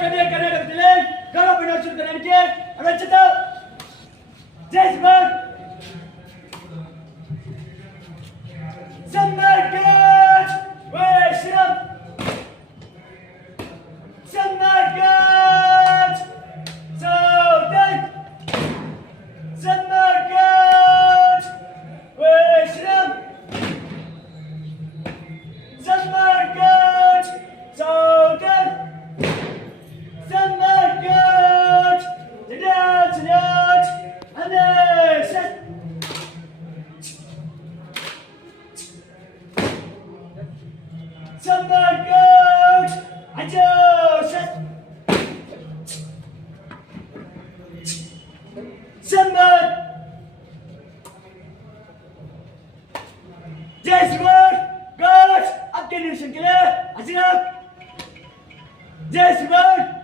கரிய கர்நாடகத்திலே கௌரவ வச்சிருக்கிற எனக்கு ரச்சிதா ஜெய்ஸ்மர் செம்மல் கேட்ச் வே சிரம் செம்மல் கேட்ச் சௌதை செம்மல் கேட்ச் வே சிரம் செம்மல் Çatlakır. Acı. Sınır. Cesur. Kaç. Akgeliyorsun kere. Acı. Cesur.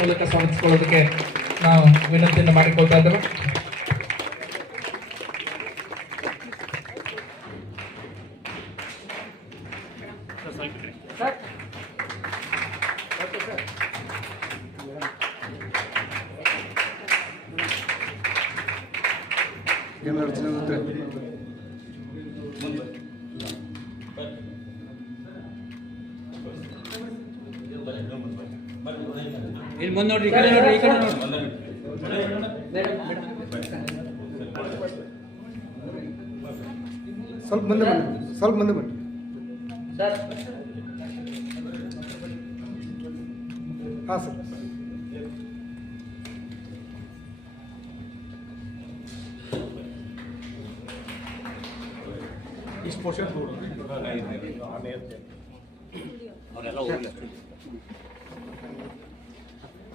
ಮೂಲಕ ಸ್ವಾಗತಿಸಿಕೊಳ್ಳೋದಕ್ಕೆ ನಾವು ವಿನಂತಿಯನ್ನು ಮಾಡಿಕೊಳ್ತಾ ಇದ್ದೇವೆ. ಏನು ಇಲ್ಲಿ ಮುಂದೆ ನೋಡ್ರಿ ಈ ಕಡೆ ನೋಡ್ರಿ ಈ ಕಡೆ ನೋಡ್ರಿ ಸ್ವಲ್ಪ ಮುಂದೆ ಬನ್ನಿ ಸ್ವಲ್ಪ ಮುಂದೆ ಬನ್ನಿ ಹಾಂ ಸರ್ ಇಷ್ಟು ಪೋರ್ಷನ್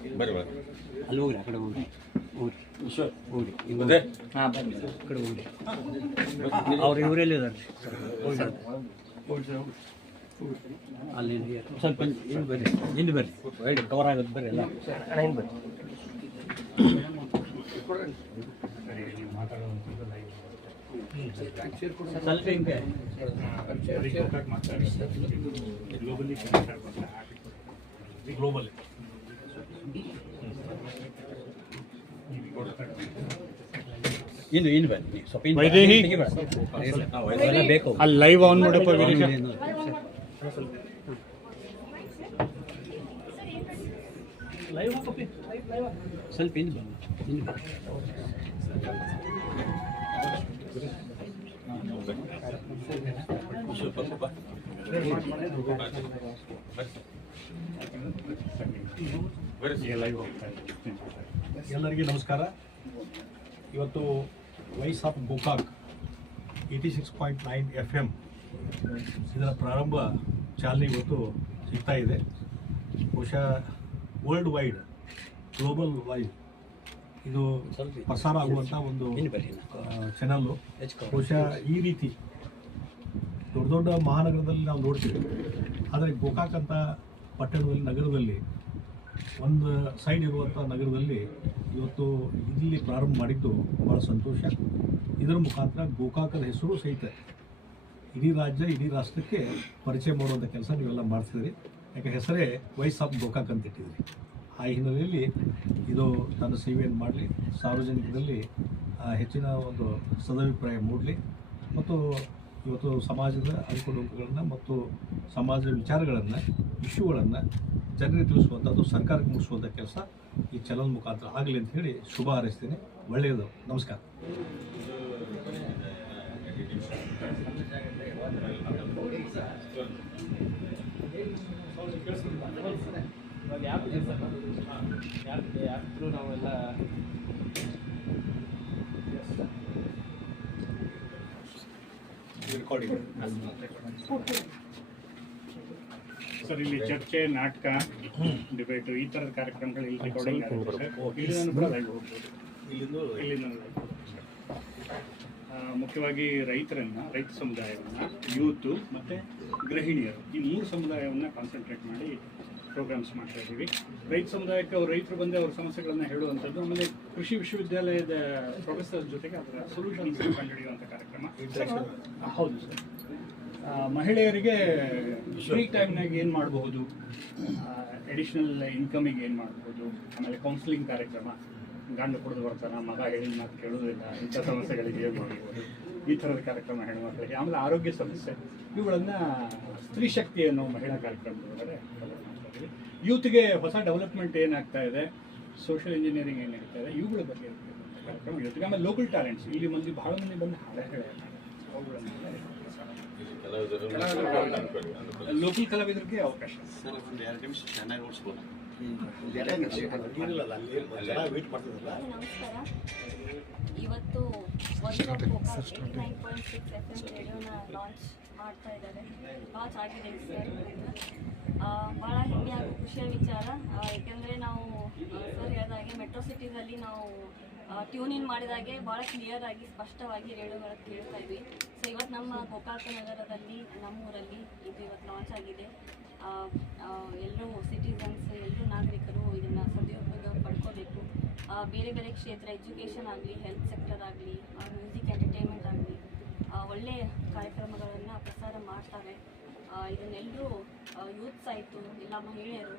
ಅಲ್ಲಿ ಹೋಗ್ರಿ ಆ ಕಡೆ ಹೋಗ್ರಿ. ಹೋಗ್ರಿ. ಹೋಗ್ರಿ? ಹಾಂ ಬನ್ನಿ. ಆ ಕಡೆ ಹೋಗ್ರಿ. ಅವ್ರು ಇವರೆಲ್ಲಿ ಇದಾರೆ. ಅಲ್ಲಿ ಸ್ವಲ್ಪ ಹಿಂದೆ ಬರ್ರಿ ಹಿಂದೆ ಬರ್ರಿ ಕವರ್ ಆಗುತ್ತೆ ಬರ್ರಿ ಎಲ್ಲ. ಹಿಂದೆ ಬರ್ರಿ ಸ್ವಲ್ಪ ಹಿಂಗೆ ಇನ್ನು ಇನ್ನು ಬನ್ನಿ. ಸ್ವಲ್ಪ ಇನ್ನು ವೈದೇಹಿ? ಬೇಕು. ಅಲ್ಲಿ ಲೈವ್ ಆನ್ ಮಾಡಪ್ಪ ವೀರೇಶ. ಸ್ವಲ್ಪ ಇನ್ನು ಬನ್ನಿ. ಇನ್ನು ಬನ್ನಿ. ಎಲ್ಲರಿಗೆ ನಮಸ್ಕಾರ. ಇವತ್ತು voice of Gokak eighty six point nine F M ಇದರ ಪ್ರಾರಂಭ ಚಾಲನೆ ಇವತ್ತು ಸಿಗ್ತಾ ಇದೆ. ಬಹುಶಃ ವರ್ಲ್ಡ್ ವೈಡ್ ಗ್ಲೋಬಲ್ ವೈಡ್ ಇದು ಪ್ರಸಾರ ಆಗುವಂಥ ಒಂದು ಚಾನಲ್ಲು ಬಹುಶಃ ಈ ರೀತಿ ದೊಡ್ಡ ದೊಡ್ಡ ಮಹಾನಗರದಲ್ಲಿ ನಾವು ನೋಡ್ತೀವಿ. ಆದರೆ ಗೋಕಾಕ್ ಅಂತ ಪಟ್ಟಣದಲ್ಲಿ ನಗರದಲ್ಲಿ ಒಂದು ಸೈಡ್ ಇರುವಂಥ ನಗರದಲ್ಲಿ ಇವತ್ತು ಇಲ್ಲಿ ಪ್ರಾರಂಭ ಮಾಡಿದ್ದು ಭಾಳ ಸಂತೋಷ. ಇದರ ಮುಖಾಂತರ ಗೋಕಾಕದ ಹೆಸರು ಸಹಿತ ಇಡೀ ರಾಜ್ಯ, ಇಡೀ ರಾಷ್ಟ್ರಕ್ಕೆ ಪರಿಚಯ ಮಾಡುವಂಥ ಕೆಲಸ ನೀವೆಲ್ಲ ಮಾಡ್ತಿದ್ದೀರಿ. ಯಾಕೆ ಹೆಸರೇ ವೈಸ್ ಆಫ್ ಗೋಕಾಕ್ ಅಂತ ಇಟ್ಟಿದ್ದೀರಿ. ಆ ಹಿನ್ನೆಲೆಯಲ್ಲಿ ಇದು ತನ್ನ ಸೇವೆಯನ್ನು ಮಾಡಲಿ, ಸಾರ್ವಜನಿಕರಲ್ಲಿ ಹೆಚ್ಚಿನ ಒಂದು ಸದಭಿಪ್ರಾಯ ಮೂಡಲಿ ಮತ್ತು ಇವತ್ತು ಸಮಾಜದ ಅನುಕೂಲಗಳನ್ನು ಮತ್ತು ಸಮಾಜದ ವಿಚಾರಗಳನ್ನು, ಇಶ್ಯೂಗಳನ್ನು ಜನರಿಗೆ ತಿಳಿಸುವಂಥದ್ದು ಸರ್ಕಾರಕ್ಕೆ ಮುಗಿಸುವಂಥ ಕೆಲಸ ಈ ಚಲನ ಮುಖಾಂತರ ಆಗಲಿ ಅಂತ ಹೇಳಿ ಶುಭ ಹಾರೈಸ್ತೀನಿ. ಒಳ್ಳೆಯದು. ನಮಸ್ಕಾರ. ಸರ್ ಇಲ್ಲಿ ಚರ್ಚೆ ನಾಟಕ ಡಿಬೇಟ್ ಈ ತರದ ಕಾರ್ಯಕ್ರಮಗಳು ಇಲ್ಲಿ ರೆಕಾರ್ಡಿಂಗ್ ಮುಖ್ಯವಾಗಿ ರೈತರನ್ನ ರೈತ ಸಮುದಾಯವನ್ನ ಯೂತ್ ಮತ್ತೆ ಗೃಹಿಣಿಯರು ಈ ಮೂರು ಸಮುದಾಯವನ್ನ ಕಾನ್ಸಂಟ್ರೇಟ್ ಮಾಡಿ ಪ್ರೋಗ್ರಾಮ್ಸ್ ಮಾಡ್ತಾ ಇದ್ದೀವಿ. ರೈತ ಸಮುದಾಯಕ್ಕೆ ಅವ್ರು ರೈತರು ಬಂದೇ ಅವ್ರ ಸಮಸ್ಯೆಗಳನ್ನ ಹೇಳುವಂಥದ್ದು ಆಮೇಲೆ ಕೃಷಿ ವಿಶ್ವವಿದ್ಯಾಲಯದ ಪ್ರೊಫೆಸರ್ ಜೊತೆಗೆ ಅದರ ಸೊಲ್ಯೂಷನ್ಸ್ ಕಂಡುಹಿಡಿಯುವಂಥ ಕಾರ್ಯಕ್ರಮ. ಹೌದು ಸರ್. ಮಹಿಳೆಯರಿಗೆ ಫ್ರೀ ಟೈಮ್ನಾಗ ಏನು ಮಾಡಬಹುದು? ಎಡಿಷನಲ್ ಇನ್ಕಮಿಗೆ ಏನು ಮಾಡಬಹುದು? ಆಮೇಲೆ ಕೌನ್ಸಿಲಿಂಗ್ ಕಾರ್ಯಕ್ರಮ. ಗಂಡು ಕುಡಿದು ಬರ್ತಾನೆ, ಮಗ ಹೇಳಿದ ಮಾತು ಕೇಳೋದಿಲ್ಲ ಇಂಥ ಸಮಸ್ಯೆಗಳಿಗೆ ಏನು ಮಾಡಬಹುದು? ಈ ಥರದ ಕಾರ್ಯಕ್ರಮ ಹೆಣ್ಮಕ್ಳಿಗೆ. ಆಮೇಲೆ ಆರೋಗ್ಯ ಸಮಸ್ಯೆ. ಇವುಗಳನ್ನು ಸ್ತ್ರೀ ಶಕ್ತಿ ಅನ್ನೋ ಮಹಿಳಾ ಕಾರ್ಯಕ್ರಮದೊಳಗಡೆ ಯೂತ್ಗೆ ಹೊಸ ಡೆವಲಪ್ಮೆಂಟ್ ಏನಾಗ್ತಾ ಇದೆ? ಸೋಷಿಯಲ್ ಇಂಜಿನಿಯರಿಂಗ್ ಏನಾಗ್ತಾ ಇದೆ? ಇವುಗಳ ಬಗ್ಗೆ ಕಾರ್ಯಕ್ರಮ ಇರುತ್ತೆ. ಆಮೇಲೆ ಲೋಕಲ್ ಟ್ಯಾಲೆಂಟ್ಸ್ ಇಲ್ಲಿ ಮಂದಿ ಭಾಳ ಮಂದಿ ಬಂದು ಹಳೆ ಹೇಳಿ ಅವುಗಳನ್ನೆಲ್ಲ ಲೋಕಲ್ ಕಲಾವಿದರಿಗೆ ಅವಕಾಶ. ನಮಸ್ಕಾರ. ಇವತ್ತು ಒಂದು ನೈನ್ ಪಾಯಿಂಟ್ ಸಿಕ್ಸ್ ಓಡಿಸ್ಬೋದು ಇವತ್ತು ಲಾಂಚ್ ಮಾಡ್ತಾ ಇದ್ದಾರೆ. ಲಾಂಚ್ ಆಗಿದೆ ಸರ್. ಭಾಳ ಹೆಮ್ಮೆ ಆಗುತ್ತೆ ಖುಷಿಯ ವಿಚಾರ. ಯಾಕೆಂದ್ರೆ ಏಕೆಂದರೆ ನಾವು ಸರ್ ಹೇಳಿದಾಗೆ ಮೆಟ್ರೋ ಸಿಟೀಸಲ್ಲಿ ನಾವು ಟ್ಯೂನ್ ಇನ್ ಮಾಡಿದಾಗೆ ಭಾಳ ಕ್ಲಿಯರ್ ಆಗಿ, ಸ್ಪಷ್ಟವಾಗಿ ರೇಡಿಯೋಗಳ ಕೇಳ್ತಾ ಇದ್ವಿ. ಸೊ ಇವತ್ತು ನಮ್ಮ ಗೋಕಾಕ ನಗರದಲ್ಲಿ, ನಮ್ಮೂರಲ್ಲಿ ಇದು ಇವತ್ತು ಲಾಂಚ್ ಆಗಿದೆ. ಎಲ್ಲರೂ ಸಿಟಿಸನ್ಸ್ ಎಲ್ಲರೂ ನಾಗರಿಕರು ಇದನ್ನು ಸದುಪಯೋಗ ಪಡ್ಕೋಬೇಕು. ಬೇರೆ ಬೇರೆ ಕ್ಷೇತ್ರ ಎಜುಕೇಷನ್ ಆಗಲಿ ಹೆಲ್ತ್ ಸೆಕ್ಟರ್ ಆಗಲಿ ಮ್ಯೂಸಿಕ್ ಎಂಟರ್ಟೈನ್ಮೆಂಟ್ ಆಗಲಿ ಒಳ್ಳೆಯ ಕಾರ್ಯಕ್ರಮಗಳನ್ನು ಪ್ರಸಾರ ಮಾಡ್ತಾರೆ. ಇದನ್ನೆಲ್ಲರೂ ಯೂತ್ಸ್ ಆಯಿತು ಇಲ್ಲ ಮಹಿಳೆಯರು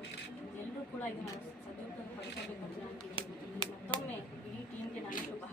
ಎಲ್ಲರೂ ಕೂಡ ಇದನ್ನು ಸದುಪಯೋಗ ಪಡ್ಕೋಬೇಕು ಅಂತ ನಾನು ಮತ್ತೊಮ್ಮೆ ಇಡೀ ಟೀಮ್ಗೆ ನಾನು ಶುಭ